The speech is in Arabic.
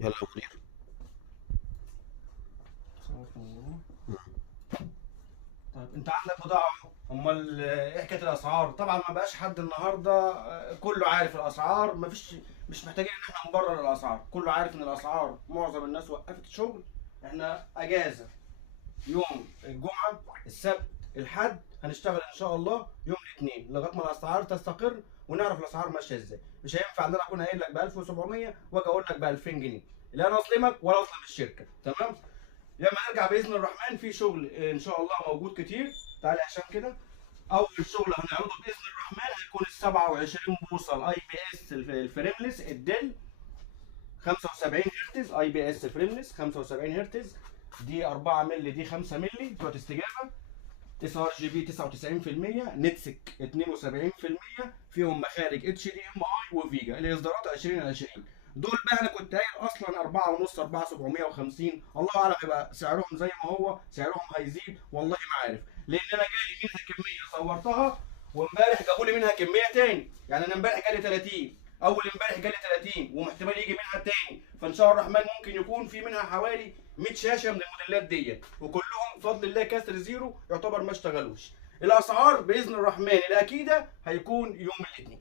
يلا يا منير. طيب انت عندك بضاعة أهو. امال ايه حكاية الاسعار؟ طبعا ما بقاش حد النهارده كله عارف الاسعار، مش محتاجين ان احنا نبرر الاسعار، كله عارف ان الاسعار، معظم الناس وقفت شغل. احنا اجازة يوم الجمعة، السبت، الحد هنشتغل ان شاء الله يوم الاثنين لغاية ما الاسعار تستقر ونعرف الاسعار ماشية ازاي. مش هينفع ان انا اكون قايل لك ب 1700 واجي اقول لك ب 2000 جنيه، لا انا اظلمك ولا اظلم الشركة. تمام؟ لما نرجع باذن الرحمن في شغل ان شاء الله موجود كتير. تعالى يا هشام كده. اول شغل هنعرضه باذن الرحمن هيكون ال 27 بوصه الاي بي اس الفريمليس الدل 75 هرتز، اي بي اس فريمليس 75 هرتز. دي 4 مللي دي 5 مللي بتوع استجابه. 9 ار جي بي 99%، نتسك 72%، فيهم مخارج اتش دي ام اي وفيجا. الاصدارات 2020. دول بقى انا كنت قايل اصلا 4 ونص 4 750، الله اعلم يبقى سعرهم زي ما هو، سعرهم هيزيد والله ما عارف. لان انا جالي منها كميه صورتها، وامبارح جابوا لي منها كميه تاني. يعني انا امبارح جالي 30، اول امبارح جالي 30 واحتمال يجي منها تاني. فان شاء الله الرحمن ممكن يكون في منها حوالي 100 شاشه من الموديلات ديت، وكلهم بفضل الله كسر زيرو يعتبر ما اشتغلوش. الاسعار باذن الرحمن الاكيده هيكون يوم الاثنين.